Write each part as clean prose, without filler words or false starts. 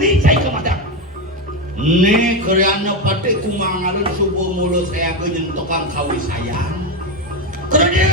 ni cai kemada. Nih kereana pate kumangalun subuh mulut saya kejen tukang kawin sayang. Kerja.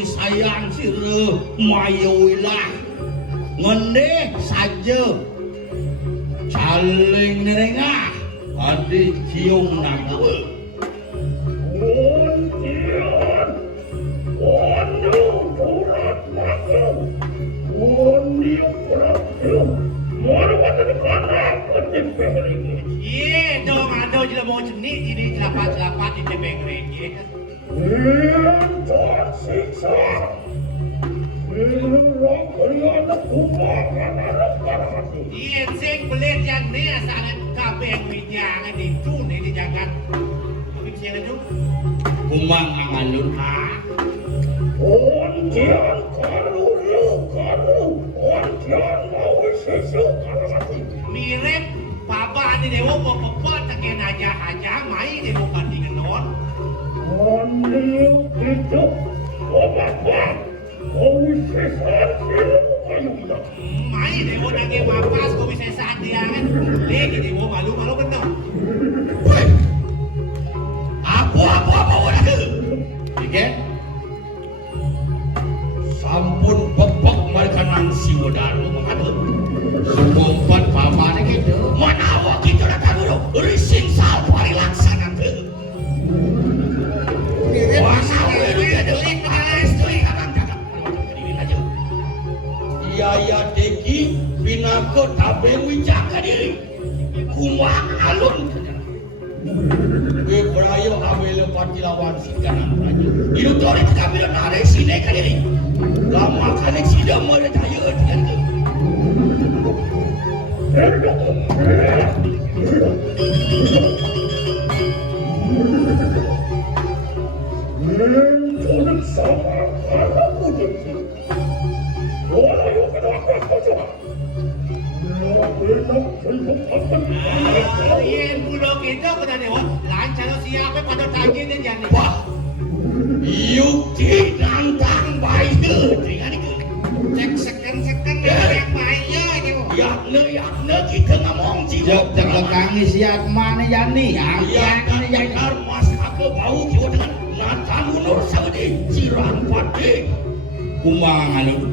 Sayang sire mayuilah ngende saja saling nerengah adi cium nagawe ondian ondu surat makam ondiu pratiu moro watan kana penting pengelingi ye dong ado jela mau jenik ini celapat-celapat di pengelingi siksa orang kalian kumah iya sing belit yang ni asalkan kabeh wijangan itu ni dijagat tapi siapa itu kumang angalun ondian karu ondian mau sesu mirip papa ni dewa papa tak kena aja mai dewa bandingan non ondiu itu papa kau sesat ilmu mai dewa nage wapas kau sesat dia kan lagi dewa malu benar apa orang ke ikan sampun bebek mereka nangsi wadaru mengadu sepompat papa ni kita mana awak kita datang dulu rising safari laksana tu Yaya Deki binako tabe wijaka diri kumang alun Bebrayo awele patilawan sikanan raja Ilu tori kami nare sine kadiri lama kanek sida mo tayo diyan ke 저는 sama 하나도 없지. 뭐라요? 그나마 거저가. Yen bulog itu kena dewa, lancar siapa pada tagih dan jangan. Wah, Yuki nantang bayi dengan itu. Cek sekan yang bayi yakne kita ngomong jijak terlekangi siap mana yani, yang mas aku bau juga dengan Nathan Munur Saudi Ciran Pati Kumangan itu.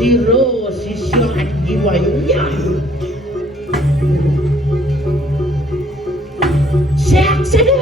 Siro sisyo anji wayunya seak sedih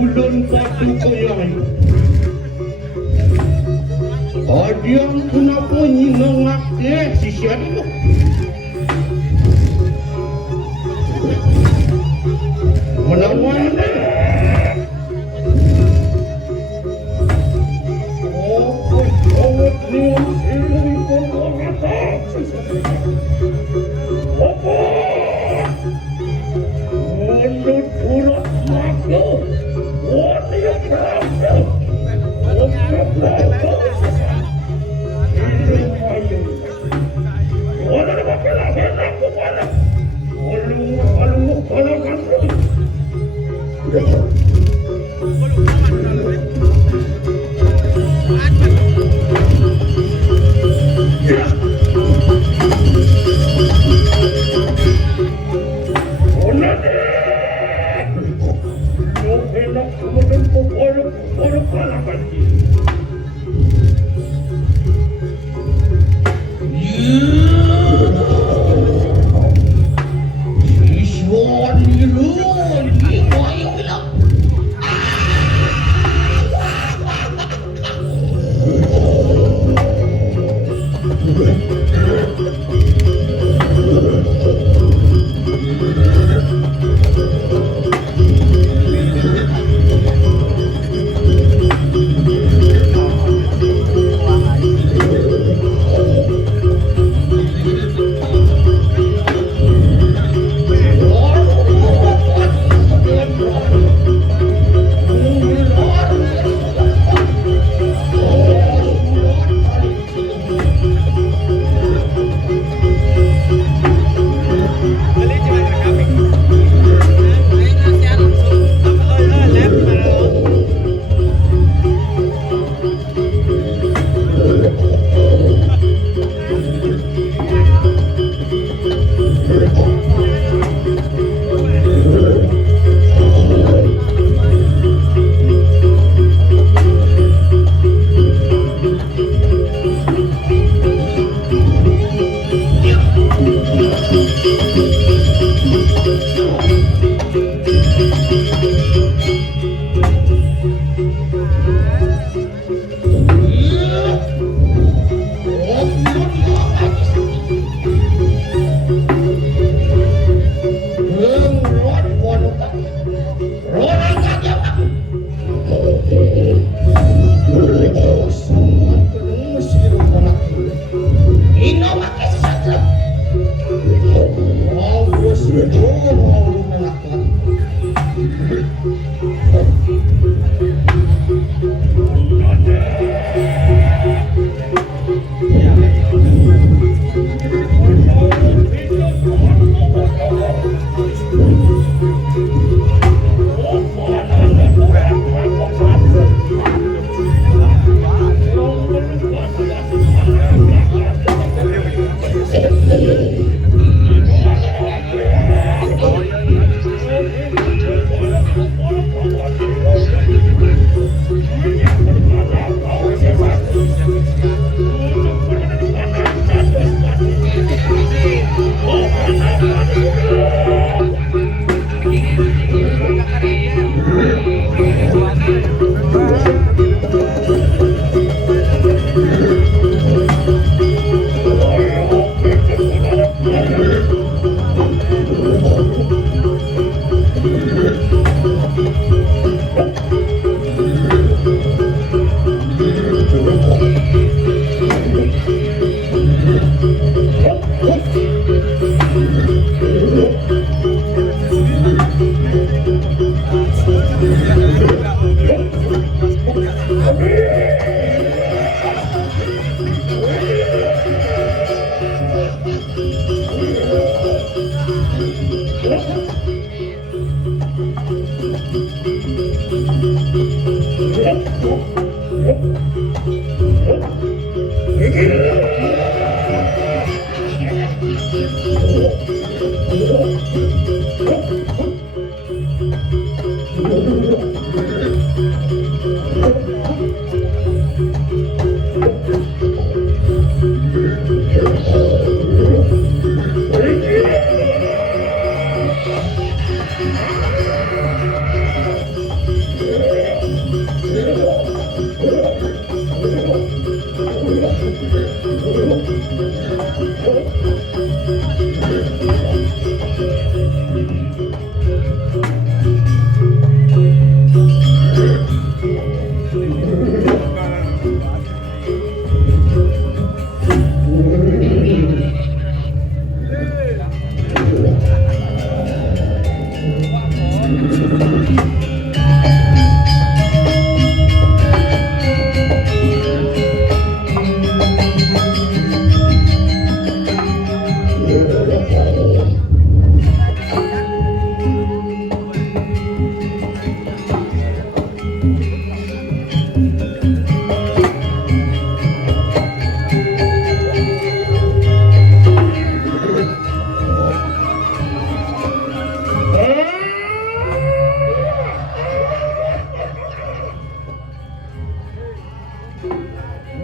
Ulun patu koyong Kadiang kenapa nyingangake si siapa Menawan Oh, kawat niyo ilong pangkakata Apa Menurut urat makhluk What are you proud of?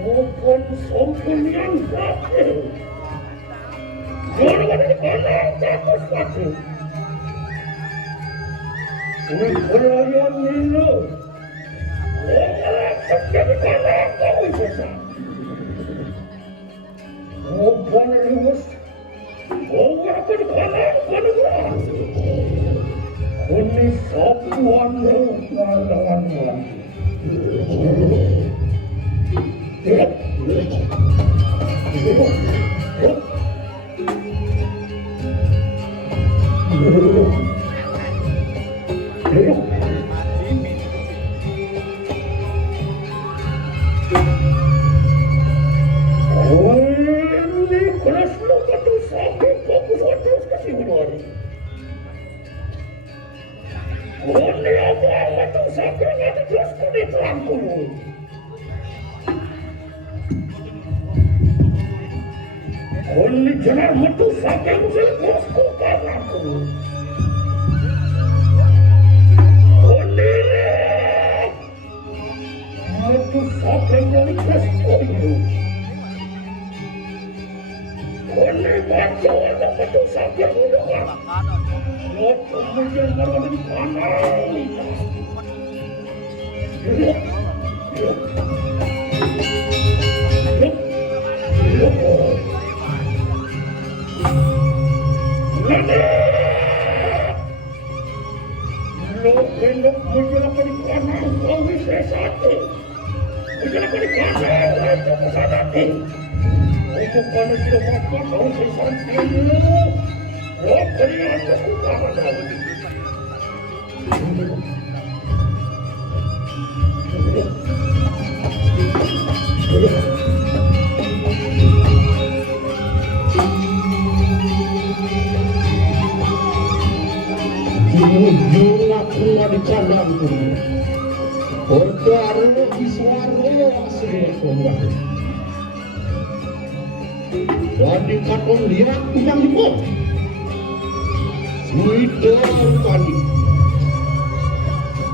bukan sompunian kaki. Jangan ada di kanan jatuh suatu. Ini perayaan nilo. Orang terjadi kanan kau bisa. Bukan rimus. Orang akan kanan kanan. Ini satuan lawan. Only jangan metu sakit selesku padaku. Only metu sakit selesku itu. Only baca ada metu sakit itu. Lo kemudian baru di kanan. Lo hendak menjelaskan kanan kau bisa satu. Menjelaskan kanan itu kesadati. Untuk kanan tidak makan kau sesantai dulu. Lo kalian bersuka pada Jujur aku di kananku. Bertaruh di suara asli kembali. Dan di katon dia tukang jemput. Sudah rupani.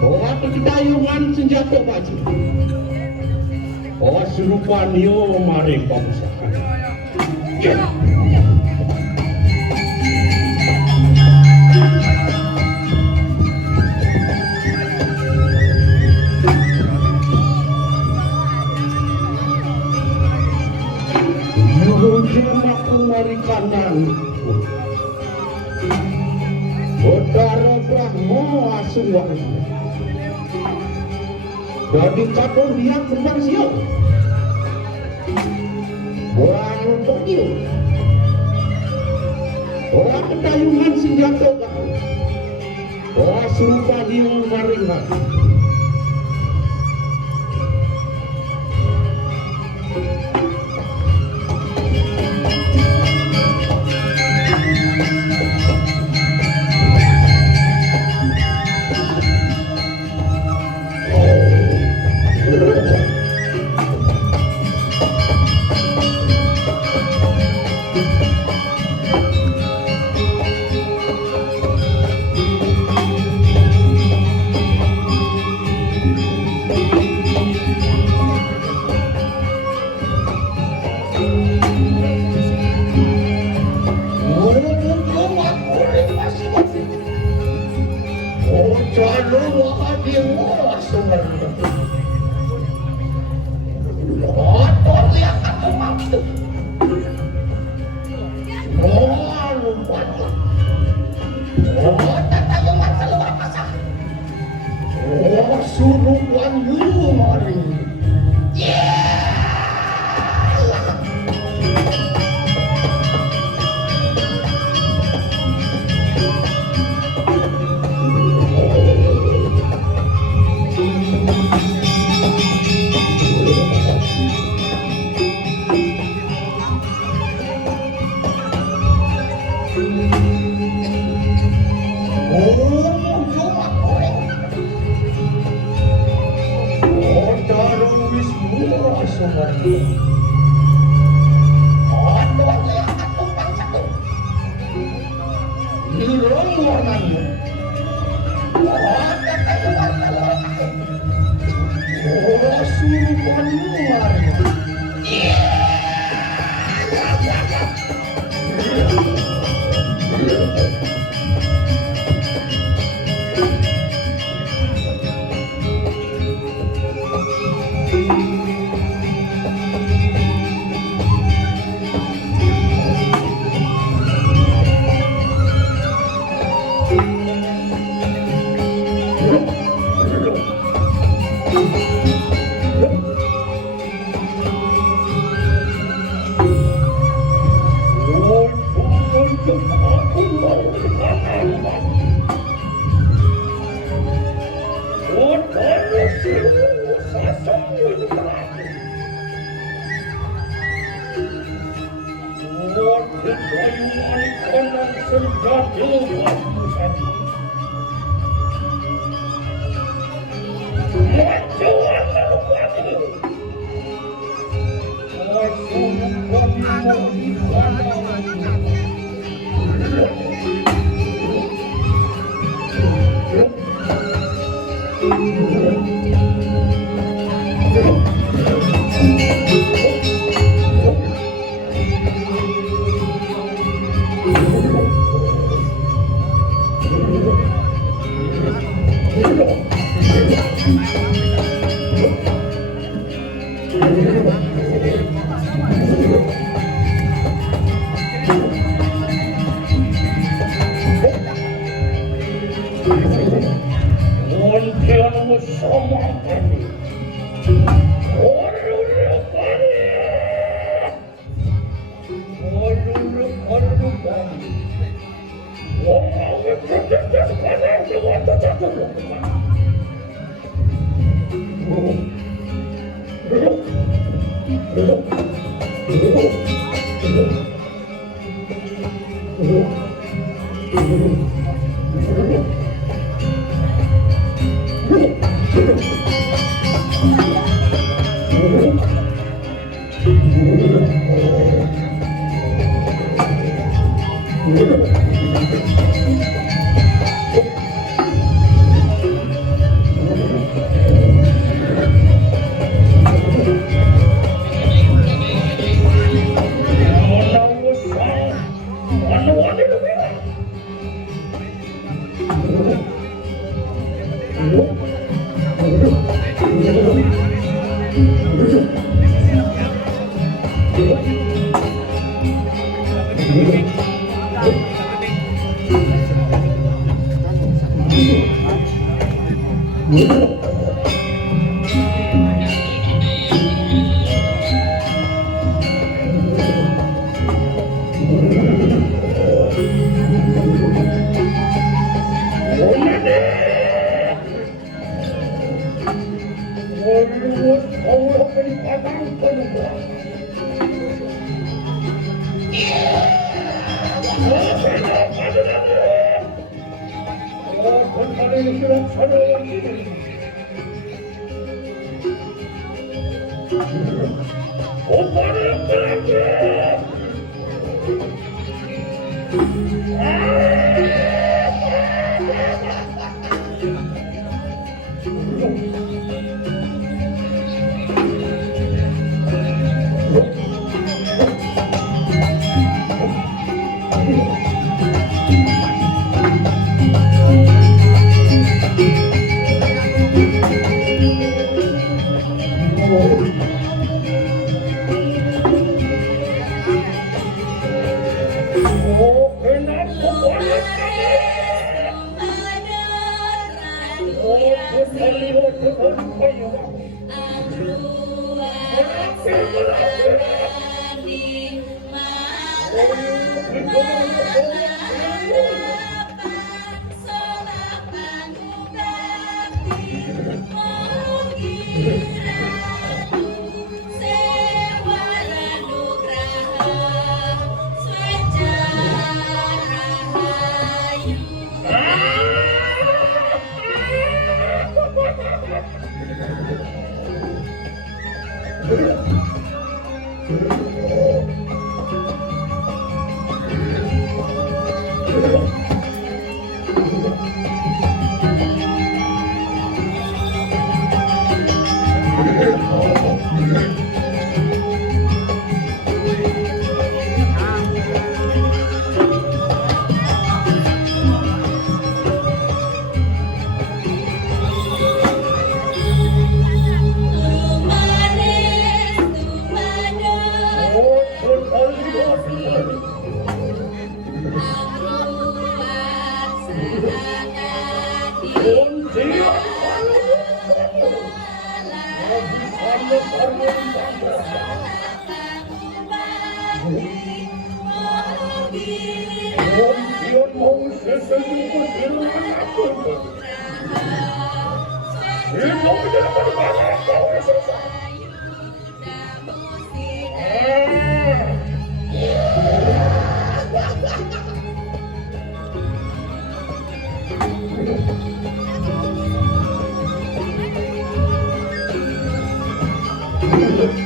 Bawa kedayungan senjata baju. Bawa serupanio mari bangsakan. Dari kanan Saudara Brahmo Asungwah Jadi katon dia kembang siap Buang untuk dia Bawa kedayungan senjata kau Bawa serupa dia maringan Suruh Kekayuan konon senjata pusat. Majuan lalu Thank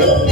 you.